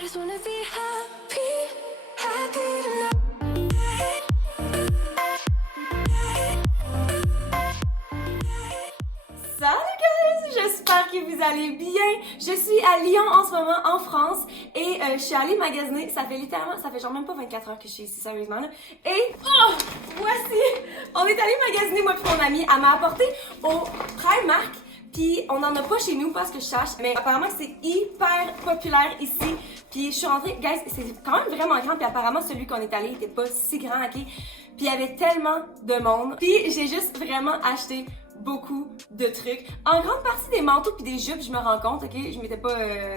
I just wanna be happy, happy tonight. Salut guys! J'espère que vous allez bien. Je suis à Lyon en ce moment, en France, et je suis allée magasiner. Ça fait genre même pas 24 heures que je suis ici, sérieusement. Là. Et voici! On est allé magasiner, moi et mon amie. Elle m'a apporté au Primark. Puis on en a pas chez nous parce que je sache, mais apparemment c'est hyper populaire ici. Puis je suis rentrée, guys, c'est quand même vraiment grand. Puis apparemment celui qu'on est allé était pas si grand, ok? Puis il y avait tellement de monde. Puis j'ai juste vraiment acheté beaucoup de trucs. En grande partie des manteaux puis des jupes, je me rends compte, ok?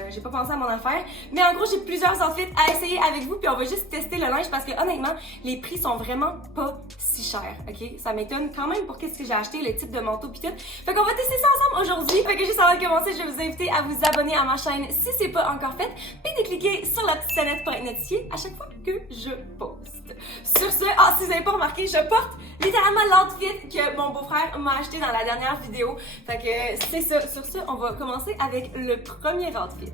J'ai pas pensé à mon affaire. Mais en gros, j'ai plusieurs outfits à essayer avec vous puis on va juste tester le linge parce que honnêtement, les prix sont vraiment pas si chers, ok? Ça m'étonne quand même pour qu'est-ce que j'ai acheté, le type de manteau puis tout. Fait qu'on va tester ça ensemble aujourd'hui. Fait que juste avant de commencer, je vais vous inviter à vous abonner à ma chaîne si c'est pas encore fait puis de cliquer sur la petite sonnette pour être notifié à chaque fois que je poste. Sur ce, si vous avez pas remarqué, je porte littéralement l'outfit que mon beau-frère m'a acheté dans la dernière vidéo. Fait que c'est ça. Sur ce, on va commencer avec le premier outfit.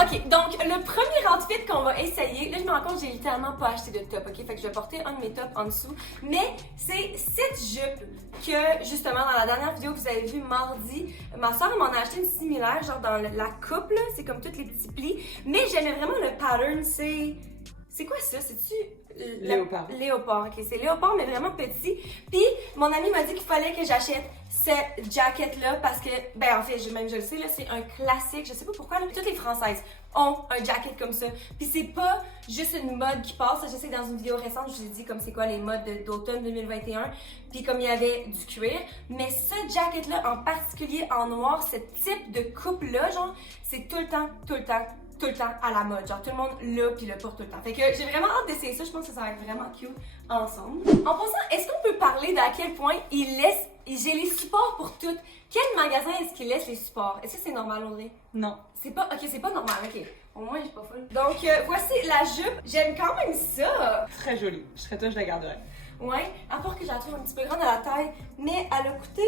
Ok, donc le premier outfit qu'on va essayer, là je me rends compte que j'ai littéralement pas acheté de top, ok? Fait que je vais porter un de mes tops en dessous. Mais c'est cette jupe que, justement, dans la dernière vidéo que vous avez vue mardi, ma soeur m'en a acheté une similaire, genre dans la coupe, là, c'est comme tous les petits plis. Mais j'aimais vraiment le pattern, c'est quoi ça? C'est-tu... Léopard. Léopard, ok. C'est léopard, mais vraiment petit. Puis, mon ami m'a dit qu'il fallait que j'achète cette jacket-là parce que, ben en fait, je le sais, là, c'est un classique. Je sais pas pourquoi, là. Toutes les Françaises ont un jacket comme ça. Puis c'est pas juste une mode qui passe. Je sais que dans une vidéo récente, je vous ai dit comme c'est quoi les modes d'automne 2021. Puis comme il y avait du cuir. Mais ce jacket-là, en particulier en noir, ce type de coupe-là, genre, c'est tout le temps à la mode. Genre, tout le monde l'a puis le porte tout le temps. Fait que j'ai vraiment hâte d'essayer ça. Je pense que ça va être vraiment cute ensemble. En passant, est-ce qu'on peut parler d'à quel point j'ai les supports pour tout? Quel magasin est-ce qu'il laisse les supports? Est-ce que c'est normal, Audrey? Non. C'est pas normal, ok. Au moins, j'ai pas folle. Donc, voici la jupe. J'aime quand même ça. Très jolie. Je serais toi, je la garderais. Ouais, à part que je la trouve un petit peu grande à la taille, mais elle a coûté...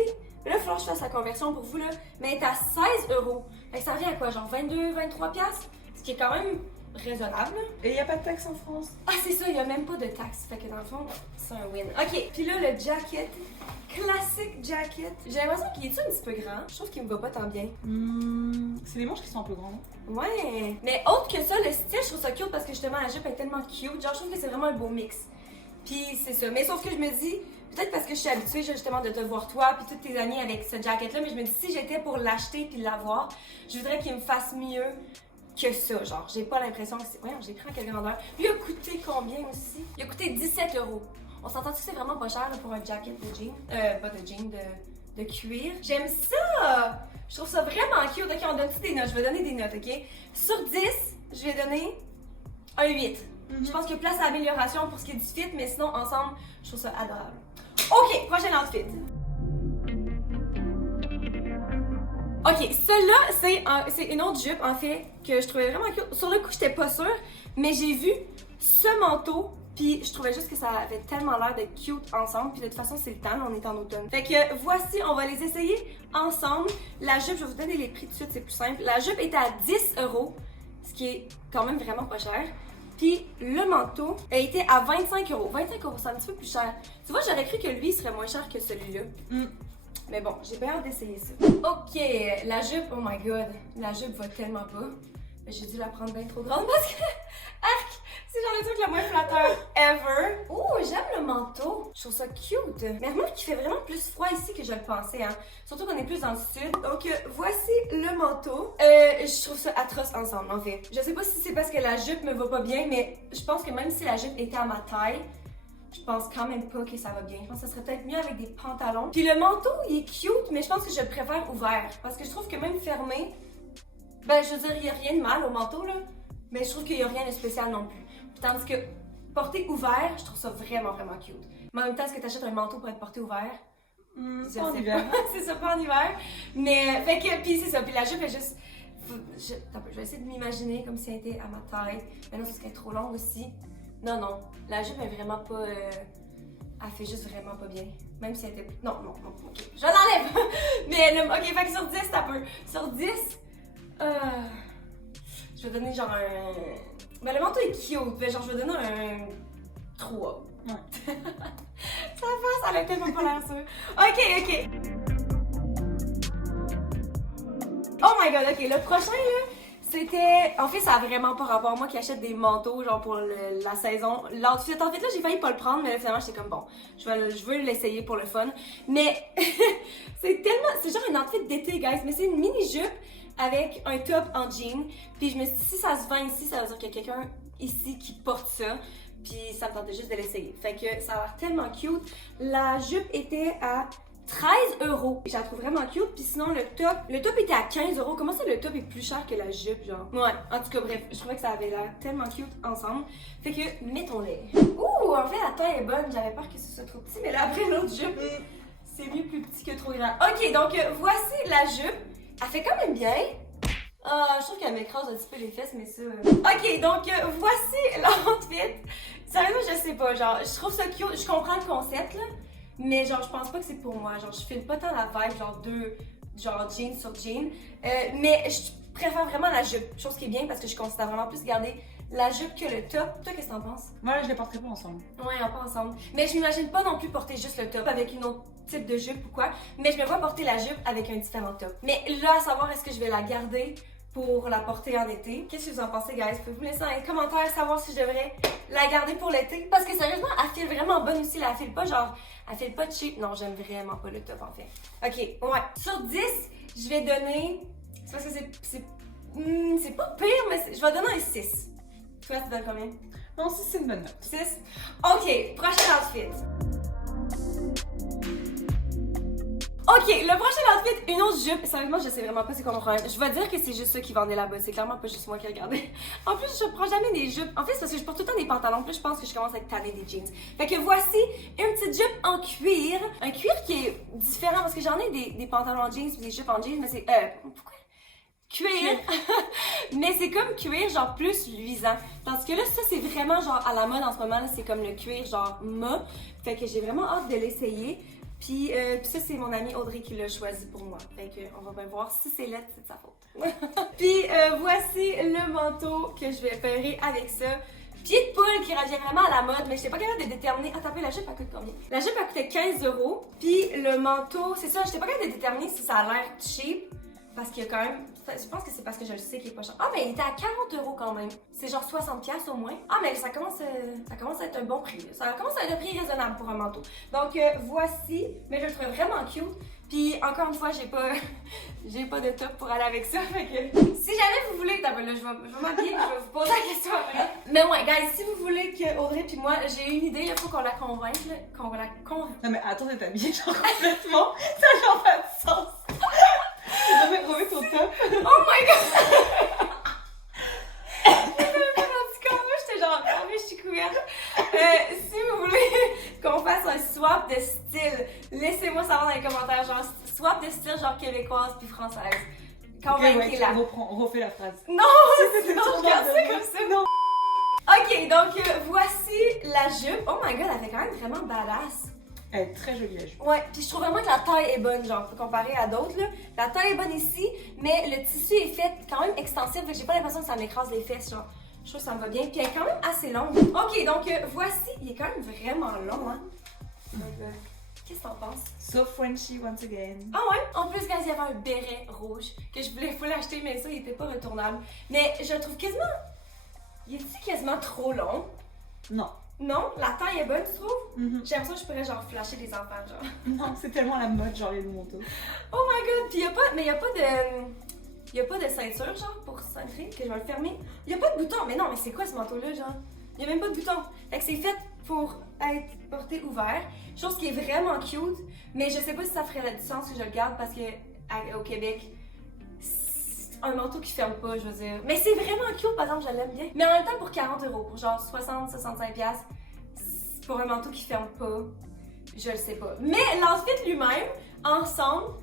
Là, il va falloir que je fasse la conversion pour vous, là. Mais elle est à 16 €. Fait que ça revient à quoi? Genre 22, 23 piastres? Ce qui est quand même raisonnable. Et il n'y a pas de taxe en France? Ah, c'est ça, il n'y a même pas de taxe. Fait que dans le fond, c'est un win. Ok, puis là, le jacket, classique jacket. J'ai l'impression qu'il est un petit peu grand. Je trouve qu'il me va pas tant bien. C'est les manches qui sont un peu grandes. Ouais. Mais autre que ça, le style, je trouve ça cute parce que justement, la jupe est tellement cute. Genre, je trouve que c'est vraiment un beau mix. Puis c'est ça. Mais sauf que je me dis, peut-être parce que je suis habituée justement de te voir toi puis toutes tes amies avec ce jacket-là, mais je me dis, si j'étais pour l'acheter puis l'avoir, je voudrais qu'il me fasse mieux que ça, genre. J'ai pas l'impression que c'est... Ouais, j'ai pris en quelle grandeur. Lui a coûté combien aussi? Il a coûté 17 €. On s'entend que c'est vraiment pas cher là, pour un jacket de jean. Pas de jean, de cuir. J'aime ça! Je trouve ça vraiment cute. Ok, on donne-tu des notes? Je vais donner des notes, ok? Sur 10, je vais donner un 8. Je pense qu'il y a place à amélioration pour ce qui est du fit, mais sinon, ensemble, je trouve ça adorable. Ok, prochain outfit. Ok, celle-là, c'est une autre jupe, en fait, que je trouvais vraiment cute. Sur le coup, j'étais pas sûre, mais j'ai vu ce manteau, puis je trouvais juste que ça avait tellement l'air d'être cute ensemble. Puis de toute façon, c'est le temps, là, on est en automne. Fait que voici, on va les essayer ensemble. La jupe, je vais vous donner les prix tout de suite, c'est plus simple. La jupe est à 10 €, ce qui est quand même vraiment pas cher. Puis le manteau a été à 25 €. 25 €, c'est un petit peu plus cher. Tu vois, j'aurais cru que lui serait moins cher que celui-là. Mais bon, j'ai bien hâte d'essayer ça. Ok, la jupe, oh my god, la jupe va tellement pas. J'ai dû la prendre bien trop grande parce que... Arc! C'est genre le truc le moins flatteur ever. Oh, j'aime le manteau. Je trouve ça cute. Mais remarque qu'il fait vraiment plus froid ici que je le pensais, hein. Surtout qu'on est plus dans le sud. Donc, voici le manteau. Je trouve ça atroce ensemble, en fait. Je sais pas si c'est parce que la jupe me va pas bien, mais je pense que même si la jupe était à ma taille, je pense quand même pas que ça va bien. Je pense que ça serait peut-être mieux avec des pantalons. Puis le manteau, il est cute, mais je pense que je préfère ouvert. Parce que je trouve que même fermé, ben je veux dire, il y a rien de mal au manteau, là. Mais je trouve qu'il y a rien de spécial non plus. Tandis que porté ouvert, je trouve ça vraiment cute. Mais en même temps, est-ce que tu achètes un manteau pour être porté ouvert? C'est en hiver. C'est ça, pas en hiver. Mais, fait que, puis c'est ça. Puis la jupe est juste... Je vais essayer de m'imaginer comme si elle était à ma taille. Mais non, ça serait trop long aussi. Non. La jupe est vraiment pas... Elle fait juste vraiment pas bien. Même si elle était... Non, ok. Je l'enlève! Mais, ok, fait que sur 10, t'as peu. Sur 10... Je vais donner genre un... Ben le manteau est cute, mais genre je vais donner un 3. Ouais. Ça passe, elle a tellement pas l'air sûre. Ok. Oh my god, ok, le prochain là, c'était... En fait, ça a vraiment pas rapport. Moi qui achète des manteaux genre pour la saison. L'outfit, en fait là, j'ai failli pas le prendre, mais là, finalement j'étais comme bon, je veux l'essayer pour le fun. Mais c'est genre un outfit d'été, guys, mais c'est une mini-jupe avec un top en jean. Puis je me suis dit, si ça se vend ici, ça veut dire qu'il y a quelqu'un ici qui porte ça. Puis ça me tentait juste de l'essayer. Fait que ça a l'air tellement cute. La jupe était à 13€. Je la trouve vraiment cute. Puis sinon, le top était à 15€. Comment ça, le top est plus cher que la jupe, genre? Ouais, en tout cas, bref, je trouvais que ça avait l'air tellement cute ensemble. Fait que, mettons-les. Ouh, en fait, la taille est bonne. J'avais peur que ce soit trop petit. Mais là, après l'autre jupe, c'est mieux plus petit que trop grand. Ok, donc voici la jupe. Elle fait quand même bien. Je trouve qu'elle m'écrase un petit peu les fesses, mais ça... Ok, donc voici l'outfit. Sérieusement, je sais pas, genre, je trouve ça cute. Je comprends le concept, là. Mais genre, je pense pas que c'est pour moi. Genre, je file pas tant la vibe, genre jean sur jean. Mais je préfère vraiment la jupe. Chose qui est bien parce que je considère vraiment plus garder la jupe que le top. Toi, qu'est-ce que t'en penses? Moi, je les porterai pas ensemble. Ouais, on pas ensemble. Mais je m'imagine pas non plus porter juste le top avec une autre type de jupe ou quoi. Mais je me vois porter la jupe avec un différent top. Mais là, à savoir, est-ce que je vais la garder pour la porter en été? Qu'est-ce que vous en pensez, guys? Pouvez-vous laisser dans les commentaires savoir si je devrais la garder pour l'été? Parce que sérieusement, elle file vraiment bonne aussi. Là, elle file pas genre... Elle file pas cheap. Non, j'aime vraiment pas le top, en fait. Ok, ouais. Sur 10, je vais donner... C'est parce que c'est pas pire, mais je vais donner un 6. Toi, tu donnes combien? Non, si c'est une bonne note. 6. Ok, prochain outfit. Ok, le prochain outfit, une autre jupe. Sérieusement, je sais vraiment pas c'est quoi mon problème. Je vais dire que c'est juste ça qui vendait là-bas. C'est clairement pas juste moi qui regardais. En plus, je prends jamais des jupes. En fait, c'est parce que je porte tout le temps des pantalons. Plus je pense que je commence à être tannée des jeans. Fait que voici une petite jupe en cuir. Un cuir qui est différent parce que j'en ai des pantalons en jeans et des jupes en jeans, mais c'est... Pourquoi? Cuir, mais c'est comme cuir genre plus luisant. Tandis que là, ça c'est vraiment genre à la mode en ce moment, là, c'est comme le cuir genre mat. Fait que j'ai vraiment hâte de l'essayer. Puis ça c'est mon amie Audrey qui l'a choisi pour moi. Fait que on va bien voir si c'est laid, c'est de sa faute. Puis voici le manteau que je vais faire avec ça. Pied de poule qui revient vraiment à la mode, mais je n'étais pas capable de déterminer. Ah, tapez, la jupe, elle coûte combien? La jupe, elle coûtait 15€. Puis le manteau, c'est ça, je n'étais pas capable de déterminer si ça a l'air cheap. Parce qu'il y a quand même. Je pense que c'est parce que je le sais qu'il est pas cher. Ah, mais il était à 40€ quand même. C'est genre 60$ au moins. Ah, mais ça commence à être un bon prix. Ça commence à être un prix raisonnable pour un manteau. Donc, voici. Mais je le trouve vraiment cute. Puis, encore une fois, j'ai pas de top pour aller avec ça. Fait que, si jamais vous voulez. Là, je vais m'habiller je vais vous poser la question après. Mais ouais, guys, si vous voulez que Audrey puis moi, j'ai une idée, il faut qu'on la convainque. Qu'on la convainc. Non, mais attends d'être habillée genre complètement. Ça n'a genre pas de sens. Remets ton top. Oh my god! J'étais genre, oh mais je suis couverte. Si vous voulez qu'on fasse un swap de style, laissez-moi savoir dans les commentaires, genre swap de style genre québécoise puis française. Convainquez-la. On refait la phrase. Non, non, je regarde ça comme ça. Non. Ok, donc voici la jupe. Oh my god, elle fait quand même vraiment badass. Elle est très jolie la jupe. Ouais, puis je trouve vraiment que la taille est bonne, genre, comparé à d'autres, là. La taille est bonne ici, mais le tissu est fait quand même extensible, fait que j'ai pas l'impression que ça m'écrase les fesses, genre. Je trouve que ça me va bien, puis elle est quand même assez longue. Ok, donc voici, il est quand même vraiment long, hein. Donc, qu'est-ce que t'en penses? So Frenchy once again. Ah ouais? En plus, quand il y avait un béret rouge, que je voulais l'acheter, mais ça, il était pas retournable. Mais je le trouve quasiment... Il est quasiment trop long? Non. Non? La taille est bonne, tu trouves? Mm-hmm. J'ai l'impression que je pourrais genre flasher des enfants, genre. Non, c'est tellement la mode, genre les manteaux. Oh my god! Puis y a pas de ceinture, genre, pour cintrer, que je vais le fermer. Y a pas de bouton. Mais non, mais c'est quoi ce manteau-là, genre? Y a même pas de bouton. Fait que c'est fait pour être porté ouvert. Chose qui est vraiment cute. Mais je sais pas si ça ferait du sens que je le garde parce que au Québec, un manteau qui ferme pas, je veux dire. Mais c'est vraiment cute, par exemple, je l'aime bien. Mais en même temps, pour 40€, pour genre 60-65$, pour un manteau qui ferme pas, je le sais pas. Mais l'outfit lui-même, ensemble,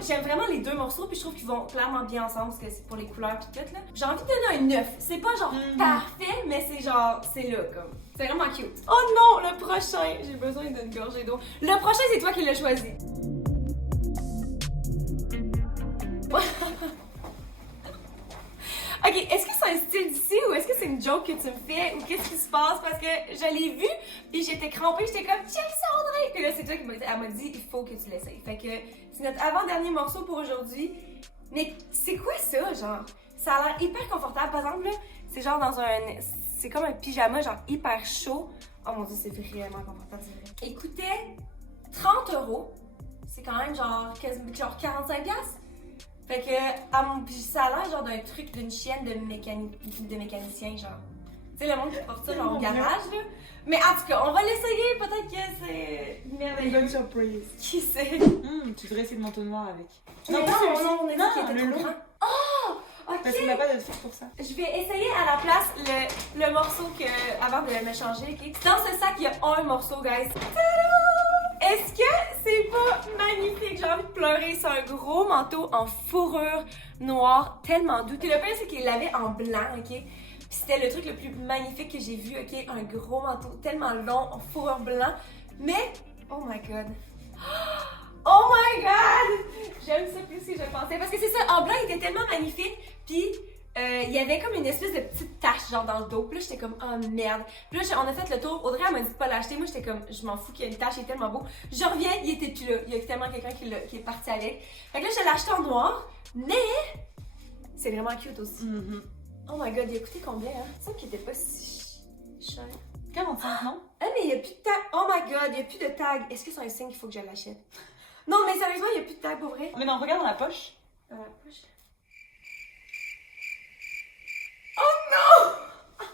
j'aime vraiment les deux morceaux, puis je trouve qu'ils vont clairement bien ensemble, parce que c'est pour les couleurs pis tout, là. J'ai envie de donner un 9. C'est pas genre parfait, mais c'est genre, c'est là, comme. C'est vraiment cute. Oh non, le prochain! J'ai besoin d'une gorgée d'eau. Le prochain, c'est toi qui l'as choisi. Ok, est-ce que c'est un style d'ici ou est-ce que c'est une joke que tu me fais ou qu'est-ce qui se passe? Parce que je l'ai vu, puis j'étais crampée, j'étais comme check ça Audrey! Puis là, c'est toi qui m'a dit il faut que tu l'essayes. Fait que c'est notre avant-dernier morceau pour aujourd'hui. Mais c'est quoi ça, genre? Ça a l'air hyper confortable. Par exemple, là, c'est genre dans un. C'est comme un pyjama, genre hyper chaud. Oh mon dieu, c'est vraiment confortable, c'est vrai. Il coûtait 30 €. C'est quand même genre 45$. Fait que, puis ça a l'air genre d'un truc d'une chienne de mécanicien, genre. Tu sais, le monde qui porte ça genre au garage, là. Mais en tout cas, on va l'essayer, peut-être que c'est merveilleux. Bonne surprise. Qui sait? Tu devrais essayer le manteau noir avec. Non, on a dit qu'il était le trop long. grand. Oh! Ok! Parce qu'on n'a pas de fait pour ça. Je vais essayer à la place le morceau que, avant de me changer, ok? Dans ce sac, il y a un morceau, guys. Tada! Est-ce que c'est pas magnifique? J'ai envie de pleurer. C'est un gros manteau en fourrure noire, tellement doux. Le pire, c'est qu'il l'avait en blanc, ok? Puis c'était le truc le plus magnifique que j'ai vu, ok? Un gros manteau tellement long en fourrure blanc. Mais, oh my god. Oh my god! J'aime ça plus que je pensais. Parce que c'est ça, en blanc, il était tellement magnifique. Puis, il y avait comme une espèce de petite tache, genre dans le dos. Puis là, j'étais comme, oh merde. Puis là, on a fait le tour. Audrey, elle m'a dit de pas l'acheter. Moi, j'étais comme, je m'en fous qu'il y ait une tache, il est tellement beau. Je reviens, il était plus là. Il y a tellement quelqu'un qui est parti avec. Fait que là, je l'ai acheté en noir. Mais, c'est vraiment cute aussi. Oh my god, il a coûté combien, hein? Ça qu'il était pas si cher. 45, non? Ah, mais il n'y a plus de tag. Oh my god, il n'y a plus de tag. Est-ce que c'est un signe qu'il faut que je l'achète? Non, mais sérieusement, il n'y a plus de tag pour vrai. Mais non, regarde dans la poche. Dans la poche. Oh non!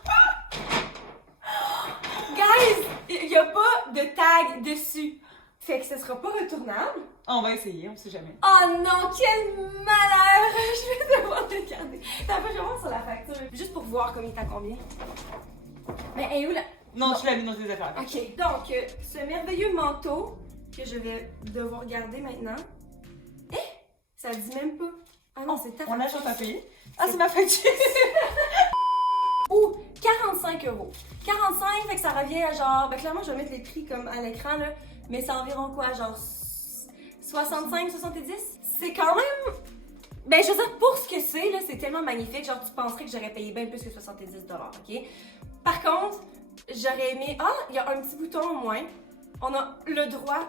Guys, il n'y a pas de tag dessus. Fait que ce sera pas retournable. On va essayer, on sait jamais. Oh non, quel malheur! Je vais devoir le garder. T'as pas vraiment sur la facture. Juste pour voir comme il est à combien. Mais elle est où là? Non, tu l'as mis dans tes affaires. Ok, donc ce merveilleux manteau que je vais devoir garder maintenant. Eh! Ça le dit même pas. Ah non, c'est ta On l'a facture. pas payé. Ah, c'est ma facture! Ou 45 €. 45, fait que ça revient à genre. Ben clairement, je vais mettre les prix comme à l'écran là. Mais c'est environ quoi? Genre 65, 70? C'est quand même. Ben, je veux dire, pour ce que c'est, là, c'est tellement magnifique. Genre, tu penserais que j'aurais payé bien plus que 70 $, ok? Par contre, j'aurais aimé. Ah, il y a un petit bouton au moins. On a le droit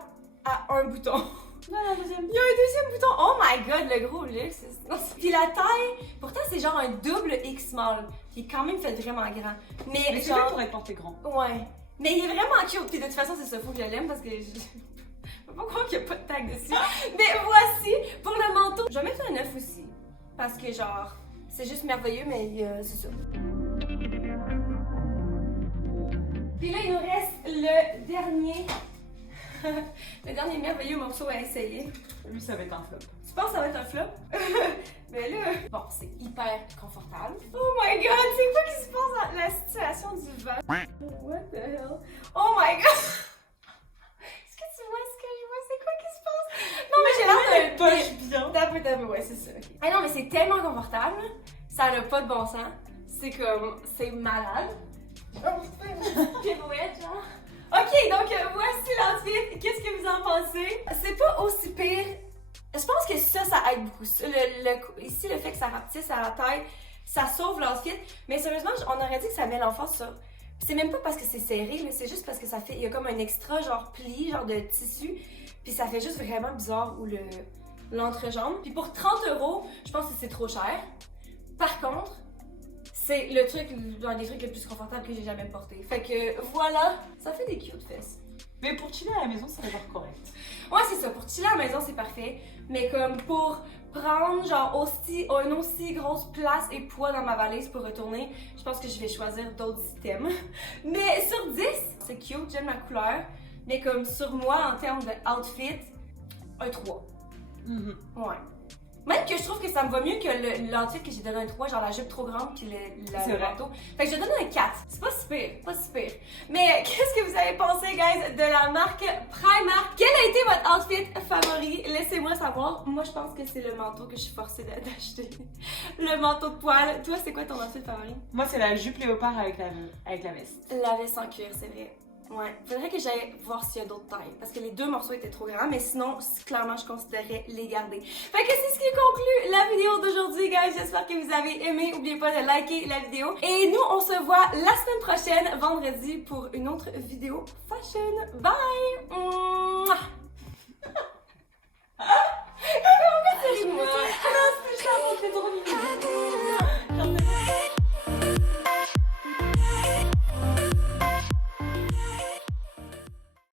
à un bouton. Non, la deuxième. Il y a un deuxième bouton. Oh my god, le gros luxe. Puis la taille, pourtant, c'est genre un double X small. Qui est quand même fait vraiment grand. Mais c'est genre. fait pour être porté grand. Ouais. Mais il est vraiment cute. Puis de toute façon, c'est ça, faut que je l'aime parce que je peux pas croire qu'il n'y a pas de tag dessus. Mais voici, pour le manteau, je vais mettre un 9 aussi. Parce que genre, c'est juste merveilleux, mais c'est ça. Puis là, il nous reste le dernier. Le dernier merveilleux morceau à essayer. Lui, ça va être un flop. Tu penses que ça va être un flop? Mais là, bon, c'est hyper confortable. Oh my god, c'est quoi qui se passe dans la situation du vent? What the hell? Oh my god! Est-ce que tu vois ce que je vois? C'est quoi qui se passe? Non, mais j'ai l'air d'un Poche bien. T'as peu, ouais, c'est ça. Okay. Ah non, mais c'est tellement confortable. Ça n'a pas de bon sens. C'est comme, c'est malade. Pirouette, genre. Ok, donc voici l'outfit. Qu'est-ce que vous en pensez? C'est pas aussi pire. Je pense que ça aide beaucoup. Ici, le fait que ça rapetisse à la taille, ça sauve l'outfit. Mais sérieusement, on aurait dit que ça met l'emphase sur. C'est même pas parce que c'est serré, mais c'est juste parce que ça fait. Il y a comme un extra genre pli, genre de tissu. Puis ça fait juste vraiment bizarre ou l'entrejambe. Puis pour 30 €, je pense que c'est trop cher. Par contre, c'est le truc, un des trucs les plus confortables que j'ai jamais porté. Fait que voilà, ça fait des cute fesses. Mais pour chiller à la maison, ça va être correct. Ouais, c'est ça. Pour chiller à la maison, c'est parfait. Mais comme pour prendre genre une aussi grosse place et poids dans ma valise pour retourner, je pense que je vais choisir d'autres items. Mais sur 10, c'est cute, j'aime la couleur. Mais comme sur moi, en termes d'outfit, un 3. Ouais. Même que je trouve que ça me va mieux que l'outfit que j'ai donné un 3, genre la jupe trop grande puis le manteau. Fait que je donne un 4. C'est pas si pire, pas si pire. Mais qu'est-ce que vous avez pensé, guys, de la marque Primark? Quel a été votre outfit favori? Laissez-moi savoir. Moi, je pense que c'est le manteau que je suis forcée d'acheter. Le manteau de poil. Toi, c'est quoi ton outfit favori? Moi, c'est la jupe léopard avec la veste. La veste en cuir, c'est vrai. Ouais, faudrait que j'aille voir s'il y a d'autres tailles. Parce que les deux morceaux étaient trop grands, mais sinon, clairement, je considérais les garder. Fait que c'est ce qui conclut la vidéo d'aujourd'hui, guys. j'espère que vous avez aimé. N'oubliez pas de liker la vidéo. Et nous, on se voit la semaine prochaine, vendredi, pour une autre vidéo fashion. Bye! Mouah!